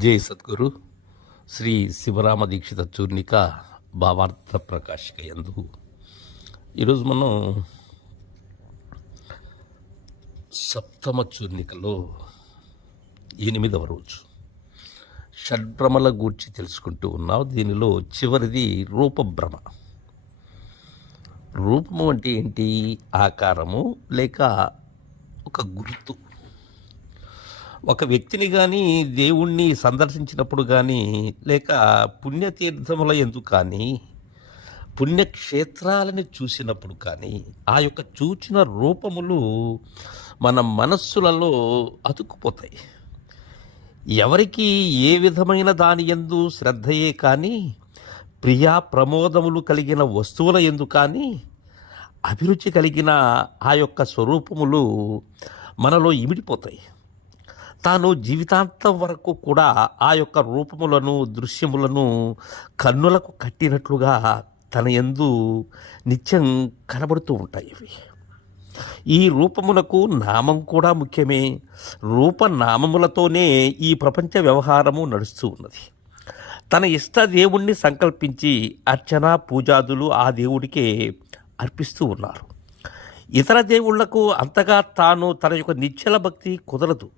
జై సద్గురు. శ్రీ శివరామ దీక్షిత చూర్ణిక భావార్థ ప్రకాశిక యందు. ఈరోజు మనం సప్తమ చూర్ణికలో ఎనిమిదవ రోజు. షడ్భ్రమల గూర్చి తెలుసుకుంటూ ఉన్నాం దీనిలో చివరిది రూపభ్రమ. రూపము అంటే ఏంటి? ఆకారము లేక ఒక గుర్తు. ఒక వ్యక్తిని కానీ దేవుణ్ణి సందర్శించినప్పుడు కానీ లేక పుణ్యతీర్థముల ఎందుకు కానీ పుణ్యక్షేత్రాలని చూసినప్పుడు కానీ ఆ యొక్క చూచిన రూపములు మన మనస్సులలో అతుక్కుపోతాయి. ఎవరికి ఏ విధమైన దాని ఎందు శ్రద్ధయే కానీ ప్రియా ప్రమోదములు కలిగిన వస్తువుల ఎందు కానీ అభిరుచి కలిగిన ఆ యొక్క స్వరూపములు మనలో ఇమిడిపోతాయి. తాను జీవితాంతం వరకు కూడా ఆ యొక్క రూపములను దృశ్యములను కన్నులకు కట్టినట్లుగా తన ఎందు నిత్యం కనబడుతూ ఉంటాయి ఇవి. ఈ రూపములకు నామం కూడా ముఖ్యమే. రూపనామములతోనే ఈ ప్రపంచ వ్యవహారము నడుస్తూ ఉన్నది. తన ఇష్ట దేవుణ్ణి సంకల్పించి అర్చన పూజాదులు ఆ దేవుడికే అర్పిస్తూ ఉన్నారు. ఇతర దేవుళ్ళకు అంతగా తాను తన యొక్క నిశ్చల భక్తి కుదరదు.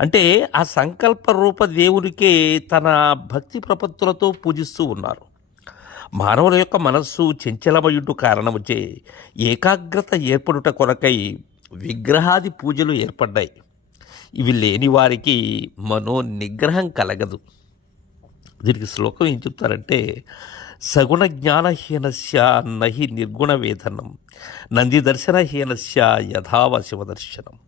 అంటే ఆ సంకల్ప రూప దేవునికే తన భక్తి ప్రపత్తులతో పూజిస్తూ ఉన్నారు. మానవుల యొక్క మనస్సు చెంచలమయుడు కారణముచే ఏకాగ్రత ఏర్పడుట కొరకై విగ్రహాది పూజలు ఏర్పడ్డాయి. ఇవి లేని వారికి మనో నిగ్రహం కలగదు. దీనికి శ్లోకం ఏం చెప్తారంటే సగుణ జ్ఞానహీనస్య నహి నిర్గుణ వేదనం నంది దర్శనహీనస్య యథావ శివదర్శనం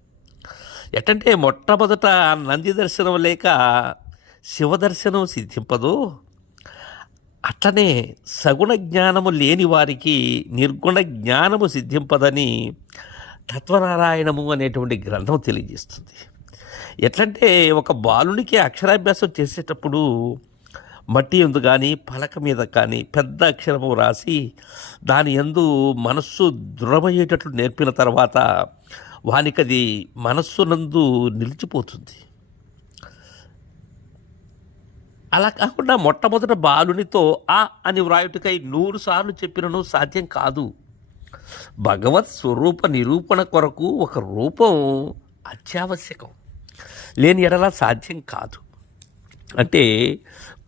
ఎటంటే మొట్టమొదట నంది దర్శనం లేక శివదర్శనం సిద్ధింపదు. అట్లనే సగుణ జ్ఞానము లేని వారికి నిర్గుణ జ్ఞానము సిద్ధింపదని తత్వనారాయణము అనేటువంటి గ్రంథం తెలియజేస్తుంది. ఎట్లంటే ఒక బాలునికి అక్షరాభ్యాసం చేసేటప్పుడు మట్టి ఎందు కానీ పలక మీద కానీ పెద్ద అక్షరము రాసి దాని ఎందు మనస్సు దృఢమయ్యేటట్లు నేర్పిన తర్వాత వానికది మనస్సునందు నిలిచిపోతుంది. అలా కాకుండా మొట్టమొదట బాలునితో ఆ అని వ్రాయుటికై నూరు సార్లు చెప్పినను సాధ్యం కాదు. భగవత్ స్వరూప నిరూపణ కొరకు ఒక రూపం అత్యావశ్యకం. లేని ఎడలా సాధ్యం కాదు. అంటే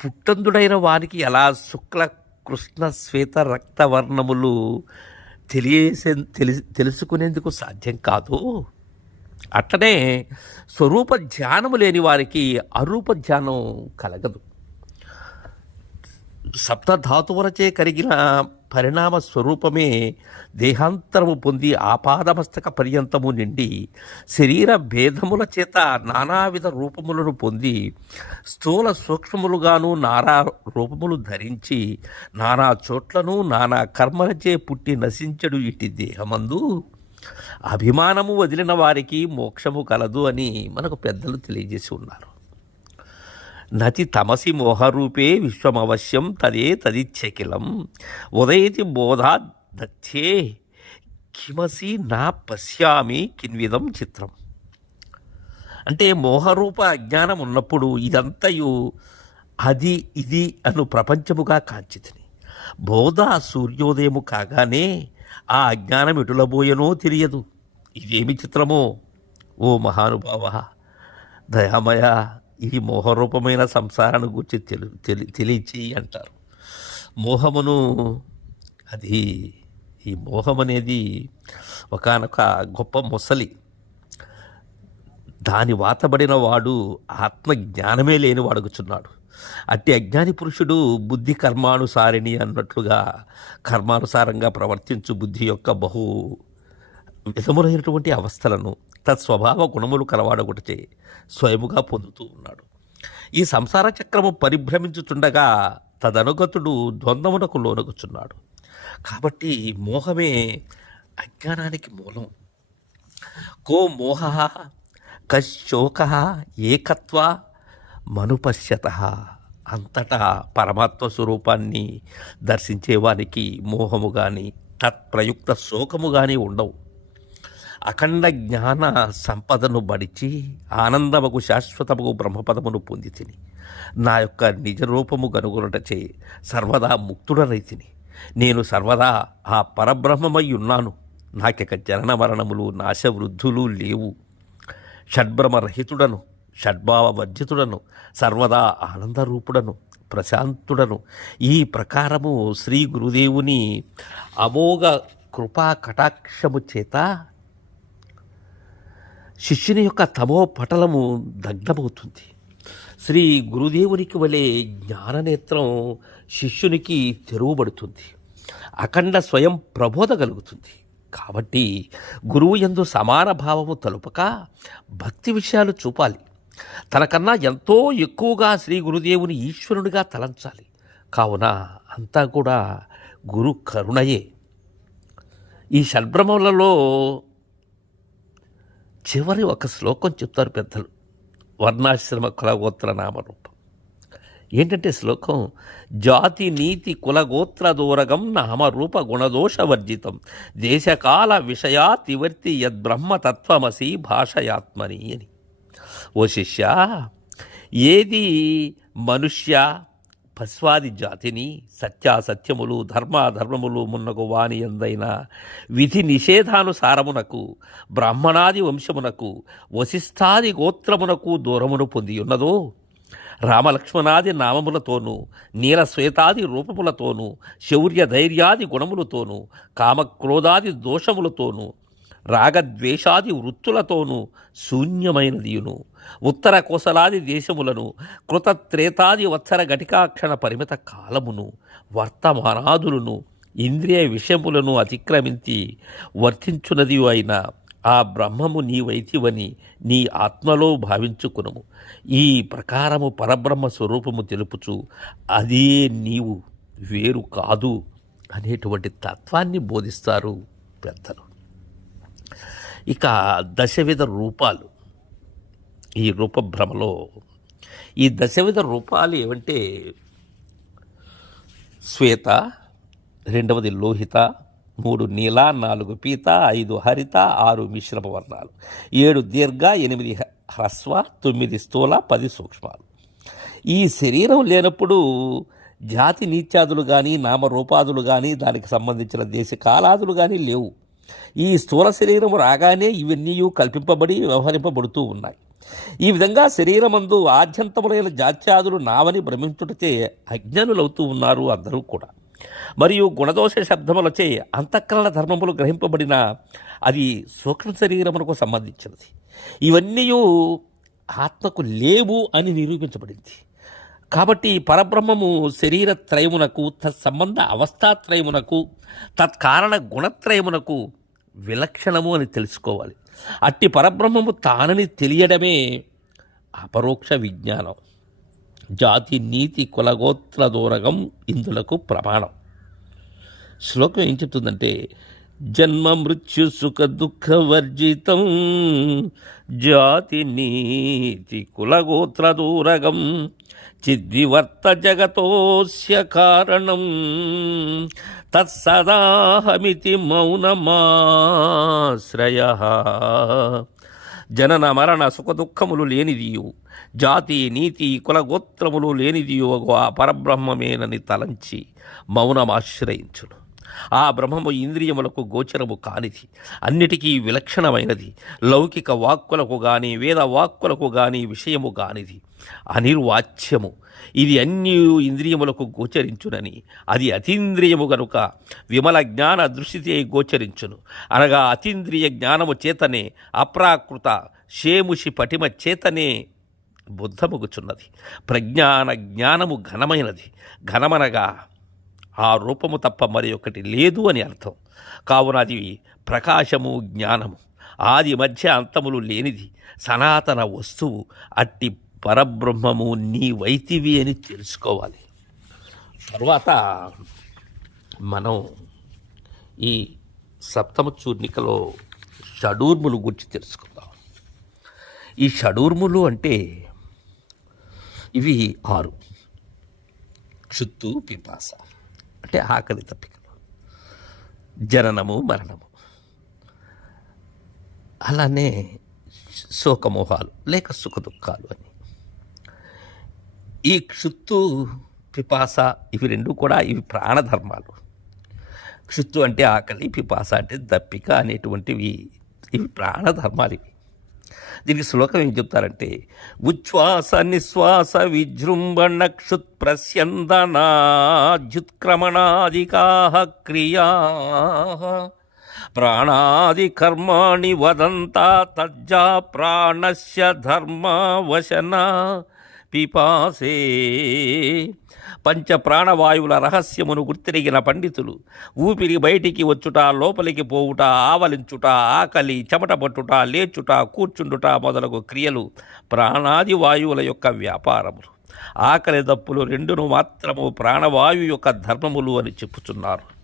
పుట్టందుడైన వానికి ఎలా శుక్ల కృష్ణ శ్వేత రక్తవర్ణములు తెలియసే తెలి తెలుసుకునేందుకు సాధ్యం కాదు. అట్లనే స్వరూప ధ్యానము లేని వారికి అరూప ధ్యానం కలగదు. సప్తధాతువులచే కలిగిన పరిణామ స్వరూపమే దేహాంతరము పొంది ఆపాదమస్తక పర్యంతము నిండి శరీర భేదముల చేత నానావిధ రూపములను పొంది స్థూల సూక్ష్మములుగాను నానా రూపములు ధరించి నానా చోట్లను నానా కర్మలచే పుట్టి నశించడు ఇటు దేహమందు. అభిమానము వదిలిన వారికి మోక్షము కలదు అని మనకు పెద్దలు తెలియజేసి ఉన్నారు. నతి తమసి మోహరూపే విశ్వమవశ్యం తదే తదిచ్చకిలం ఉదయతి బోధా దచ్చే కిమసి నా పశ్యామి కిన్విదం చిత్రం. అంటే మోహరూప అజ్ఞానం ఉన్నప్పుడు ఇదంతయు అది ఇది అను ప్రపంచముగా కాంచితిని. బోధ సూర్యోదయము కాగానే ఆ అజ్ఞానం ఎటులబోయనో తెలియదు. ఇదేమి చిత్రమో? ఓ మహానుభావ దయామయ ఈ మోహరూపమైన సంసారాన్ని గురించి తెలి తెలి తెలియచి అంటారు. మోహమును అది ఈ మోహం అనేది ఒకనొక గొప్ప మొసలి. దాని వాతబడిన వాడు ఆత్మ జ్ఞానమే లేని వాడుగుచున్నాడు అట్టి అజ్ఞాని పురుషుడు బుద్ధి కర్మానుసారిణి అన్నట్లుగా కర్మానుసారంగా ప్రవర్తించు బుద్ధి యొక్క బహు విధములైనటువంటి అవస్థలను తత్స్వభావ గుణములు కలవాడొకటిచే స్వయముగా పొందుతూ ఉన్నాడు. ఈ సంసార చక్రము పరిభ్రమించుచుండగా తదనుగతుడు ద్వంద్వమునకు లోనగుచున్నాడు. కాబట్టి మోహమే అజ్ఞానానికి మూలం. కో మోహ కశోక ఏకత్వ మనుపశ్యత అంతటా పరమాత్మ స్వరూపాన్ని దర్శించేవానికి మోహము కానీ తత్ప్రయుక్త శోకము కానీ ఉండవు. అఖండ జ్ఞాన సంపదను బడిచి ఆనందముకు శాశ్వతముకు బ్రహ్మపదమును పొంది తిని నా యొక్క నిజ రూపము కనుగొనటచే సర్వదా ముక్తుడనైతిని నేను సర్వదా ఆ పరబ్రహ్మమై ఉన్నాను నాకిక జనన మరణములు నాశవృద్ధులు లేవు. షడ్భ్రమరహితుడను షడ్భావ వర్జితుడను సర్వదా ఆనందరూపుడను ప్రశాంతుడను. ఈ ప్రకారము శ్రీ గురుదేవుని అమోఘ కృపా కటాక్షము చేత శిష్యుని యొక్క తమో పటలము దగ్ధమవుతుంది. శ్రీ గురుదేవునికి వలె జ్ఞాననేత్రం శిష్యునికి తెరువబడుతుంది. అఖండ స్వయం ప్రబోధ కలుగుతుంది కాబట్టి గురువు ఎందు సమాన భావము తలుపక భక్తి విషయాలు చూపాలి. తనకన్నా ఎంతో ఎక్కువగా శ్రీ గురుదేవుని ఈశ్వరునిగా తలంచాలి. కావున అంతా కూడా గురు కరుణయే. ఈ షడ్బ్రహ్మలలో చివరి ఒక శ్లోకం చెప్తారు పెద్దలు. వర్ణాశ్రమ కులగోత్ర నామరూపం. ఏంటంటే శ్లోకం జాతి నీతి కులగోత్ర దూరగం నామరూప గుణదోషవర్జితం. దేశకాల విషయాతివర్తి యద్బ్రహ్మతత్వమసి భాషయాత్మని అని. ఓ శిష్య ఏది మనుష్య పశ్వాది జాతిని సత్యాసత్యములు ధర్మాధర్మములు మున్నగు వాని ఎందైన విధి నిషేధానుసారమునకు బ్రాహ్మణాది వంశమునకు వశిష్ఠాది గోత్రమునకు దూరమును పొంది ఉన్నదో రామలక్ష్మణాది నామములతోనూ నీల శ్వేతాది రూపములతోనూ శౌర్య ధైర్యాది గుణములతోనూ కామక్రోధాది దోషములతోనూ రాగద్వేషాది వృత్తులతోనూ శూన్యమైనదియును. ఉత్తర కోసలాది దేశములను కృతత్రేతాది వత్సర ఘటికాక్షణ పరిమిత కాలమును వర్తమానాదులను ఇంద్రియ విషయములను అతిక్రమించి వర్తించునదియు అయిన ఆ బ్రహ్మము నీవైతివని నీ ఆత్మలో భావించుకునము. ఈ ప్రకారము పరబ్రహ్మ స్వరూపము తెలుపుచు అదే నీవు వేరు కాదు అనేటువంటి తత్వాన్ని బోధిస్తారు పెద్దలు. ఇక దశవిధ రూపాలు. ఈ రూపభ్రమలో ఈ దశవిధ రూపాలు ఏమంటే శ్వేత రెండవది లోహిత మూడు నీల నాలుగు పీత ఐదు హరిత ఆరు మిశ్రమ వర్ణాలు ఏడు దీర్ఘ ఎనిమిది హ- హ్రస్వ తొమ్మిది స్థూల పది సూక్ష్మాలు. ఈ శరీరం లేనప్పుడు జాతి నీత్యాదులు కానీ నామరూపాదులు కానీ దానికి సంబంధించిన దేశ కాలాదులు కానీ లేవు. ఈ స్థూల శరీరం రాగానే ఇవన్నీ కల్పింపబడి వ్యవహరింపబడుతూ ఉన్నాయి. ఈ విధంగా శరీరమందు ఆద్యంతములైన జాత్యాదులు నావని భ్రమించుటచే అజ్ఞానులవుతూ ఉన్నారు అందరూ కూడా. మరియు గుణదోష శబ్దములచే అంతఃకరణ ధర్మములు గ్రహింపబడిన అది సూక్ష్మ శరీరమునకు సంబంధించినది. ఇవన్నీ ఆత్మకు లేవు అని నిరూపించబడింది. కాబట్టి పరబ్రహ్మము శరీర త్రయమునకు తత్సంబంధ అవస్థాత్రయమునకు తత్కారణ గుణత్రయమునకు విలక్షణము అని తెలుసుకోవాలి. అట్టి పరబ్రహ్మము తానని తెలియడమే అపరోక్ష విజ్ఞానం. జాతి నీతి కులగోత్ర దూరగం ఇందులకు ప్రమాణం. శ్లోకం ఏం చెప్తుందంటే జన్మ మృత్యు సుఖ దుఃఖ వర్జితం జాతి నీతి కులగోత్ర దూరగం చిద్వివర్త జగతోస్య కారణం తత్సదాహమితి మౌనమాశ్రయ. జనన మరణ సుఖదుఖములు లేనిదియు. జాతి నీతి కులగోత్రములు లేనిదియు ఆ పరబ్రహ్మమేనని తలంచి మౌనమాశ్రయించును. ఆ బ్రహ్మము ఇంద్రియములకు గోచరము కానిది అన్నిటికీ విలక్షణమైనది లౌకిక వాక్కులకు కానీ వేద వాక్కులకు కానీ విషయము కానిది. అనిర్వాచ్యము. ఇది అన్ని ఇంద్రియములకు గోచరించునని. అది అతీంద్రియము గనుక విమల జ్ఞాన దృష్టితే గోచరించును. అనగా అతీంద్రియ జ్ఞానము చేతనే అప్రాకృత షేముషి పటిమ చేతనే బుద్ధముగుచున్నది. ప్రజ్ఞాన జ్ఞానము ఘనమైనది. ఘనమనగా ఆ రూపము తప్ప మరి ఒకటి లేదు అని అర్థం. కావున అది ప్రకాశము జ్ఞానము. ఆది మధ్య అంతములు లేనిది సనాతన వస్తువు. అట్టి పరబ్రహ్మము నీ వైతివి అని తెలుసుకోవాలి. తర్వాత మనం ఈ సప్తమ చూర్ణికలో షడూర్ములు గురించి తెలుసుకుందాం. ఈ షడూర్ములు అంటే ఇవి ఆరు. చుట్టూ పిపాస. అంటే ఆకలి తప్పికలు జననము మరణము. అలానే శోకమోహాలు లేక సుఖ దుఃఖాలు అని. ఈ క్షుత్తు పిపాస ఇవి రెండు కూడా ఇవి ప్రాణధర్మాలు. క్షుత్తు అంటే ఆకలి పిపాస అంటే దప్పిక అనేటువంటివి ఇవి ప్రాణధర్మాలు ఇవి. దీనికి శ్లోకం ఏం చెప్తారంటే ఉచ్ఛ్వాస నిశ్వాస విజృంభణ క్షుత్ ప్రస్యందనాజుత్క్రమణాదికా క్రియా. ప్రాణాది కర్మాణి వదంతా తజ్జా ప్రాణస్య ధర్మ వశన. పిపాసే. పంచ ప్రాణవాయువుల రహస్యమును గుర్తిరిగిన పండితులు ఊపిరి బయటికి వచ్చుట లోపలికి పోవుట ఆవలించుట ఆకలి చెమట పట్టుట లేచుట కూర్చుండుట మొదలగు క్రియలు ప్రాణాది వాయువుల యొక్క వ్యాపారములు. ఆకలి దప్పులు రెండును మాత్రము ప్రాణవాయు యొక్క ధర్మములు అని చెప్పుచున్నారు.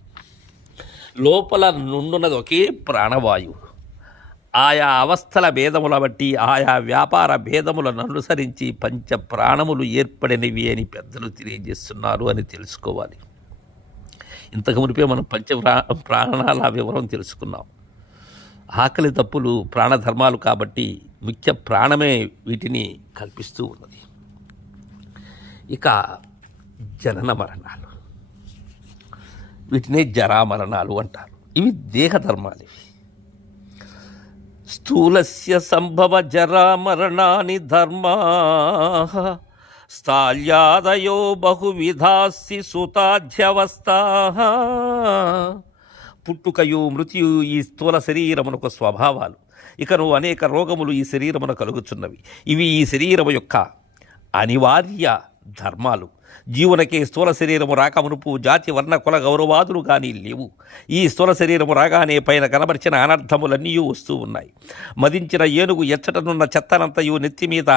లోపల నుండున్నది ఒకే ప్రాణవాయువు. ఆయా అవస్థల భేదముల బట్టి ఆయా వ్యాపార భేదములను అనుసరించి పంచ ప్రాణములు ఏర్పడినవి అని పెద్దలు తెలియజేస్తున్నారు అని తెలుసుకోవాలి. ఇంతకు మునిపే మనం పంచ ప్రాణాల వివరం తెలుసుకున్నాం. ఆకలి తప్పులు ప్రాణధర్మాలు కాబట్టి ముఖ్య ప్రాణమే వీటిని కల్పిస్తూ ఉన్నది. ఇక జనన మరణాలు. వీటినే జరామరణాలు అంటారు. ఇవి దేహధర్మాలు ఇవి. స్థూలస్య సంభవ జరామరణాని ధర్మా స్థాల్యాదయో బహువిధాస్సి సుతాధ్యవస్థా. పుట్టుకయు మృత్యు ఈ స్థూల శరీరమునకు స్వభావాలు. ఇకను అనేక రోగములు ఈ శరీరమున కలుగుచున్నవి. ఇవి ఈ శరీరము యొక్క అనివార్య ధర్మాలు. జీవునకే స్థూల శరీరము రాకమునుపు జాతి వర్ణ కుల గౌరవాదులు కానీ లేవు. ఈ స్థూల శరీరము రాగానే పైన కనబరిచిన అనర్థములన్నీ వస్తూ ఉన్నాయి. మదించిన ఏనుగు ఎచ్చటనున్న చెత్తనంతయు నెత్తి మీద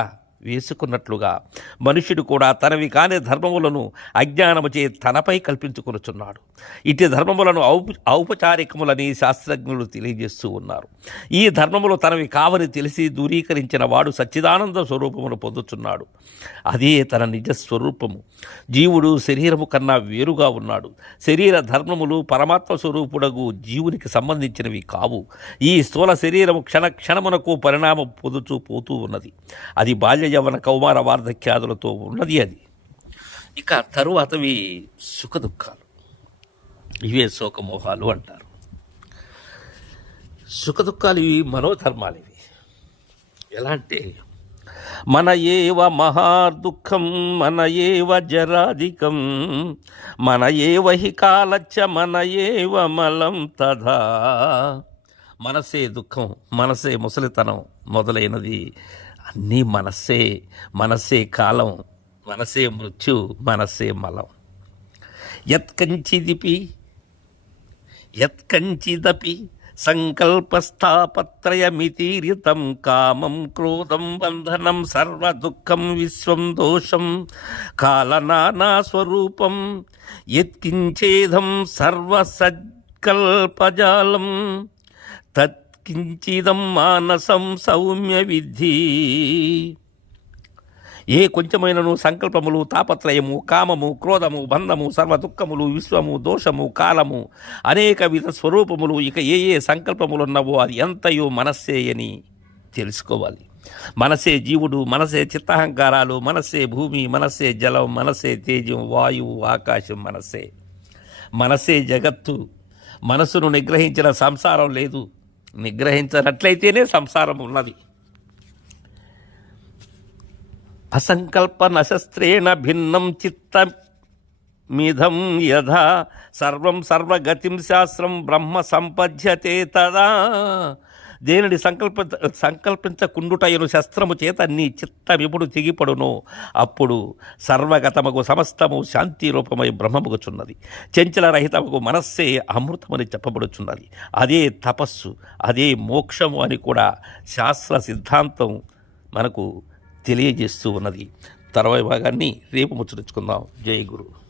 వేసుకున్నట్లుగా మనుష్యుడు కూడా తనవి కాని ధర్మములను అజ్ఞానముచే తనపై కల్పించుకొనుచున్నాడు. ఇటు ధర్మములను ఔపచారికములని శాస్త్రజ్ఞులు తెలియజేస్తూ ఉన్నారు. ఈ ధర్మములు తనవి కావని తెలిసి దూరీకరించిన వాడు సచ్చిదానంద స్వరూపమును పొందుతున్నాడు అదే తన నిజ స్వరూపము. జీవుడు శరీరము కన్నా వేరుగా ఉన్నాడు. శరీర ధర్మములు పరమాత్మ స్వరూపుడగు జీవునికి సంబంధించినవి కావు. ఈ స్థూల శరీరము క్షణ క్షణమునకు పరిణామం పొందుతూ పోతూ ఉన్నది. అది బాల్య యవన కౌమార వార్ధక్యాదులతో ఉన్నది అది. ఇక తరువాతవి సుఖ దుఃఖాలు ఇవే శోకమోహాలు అంటారు. సుఖ దుఃఖాలు ఇవి మనోధర్మాలు ఇవి. ఎలా అంటే మన ఏవ మహాదుఃఖం మన ఏవ జరాధికం మన ఏవ హి కాలచ్చ మన ఏవ మలం తథా మనసే దుఃఖం మనసే ముసలితనం మొదలైనది అన్నీ మనస్సే మనసే కాలం మనసే మృత్యు మనసే మలం. యత్కంచిదిపి యత్కంచిదపి సంకల్పస్థాపత్రయమితీరితం కామం క్రోధం బంధనం సర్వదుఃఖం విశ్వం దోషం కాలనానాస్వరూపం యత్కించేదం సర్వసత్కల్పజాలం తత్ కించిదం మానసం సౌమ్య విద్ధి. ఏ కొంచెమైనను సంకల్పములు తాపత్రయము కామము క్రోధము బంధము సర్వ దుఃఖములు విశ్వము దోషము కాలము అనేక విధ స్వరూపములు ఇక ఏ ఏ సంకల్పములున్నవో అది ఎంతయో మనస్సే అని తెలుసుకోవాలి. మనసే జీవుడు మనసే చిత్తహంకారాలు మనసే భూమి మనసే జలం మనసే తేజం వాయువు ఆకాశం మనసే. మనసే జగత్తు. మనసును నిగ్రహించిన సంసారం లేదు. నిగ్రహించినట్లయితేనే సంసారం ఉన్నది. అసంకల్ప నశస్త్రేణ భిన్నం చిత్త మిధం యథా సర్వం సర్వగతిం శాస్త్రం బ్రహ్మ సంపద్యతే తదా. దేనిని సంకల్ప సంకల్పించకుండుటయను శస్త్రము చేత నీ విపుడు తెగిపడును. అప్పుడు సర్వగతముకు సమస్తము శాంతి రూపమై బ్రహ్మముగుచున్నది. చెంచల రహితముకు మనస్సే అమృతమని చెప్పబడుచున్నది. అదే తపస్సు అదే మోక్షము అని కూడా శాస్త్ర సిద్ధాంతం మనకు తెలియజేస్తూ ఉన్నది. తర్వాత భాగాన్ని రేపు ముచ్చరించుకుందాం. జయ గురు.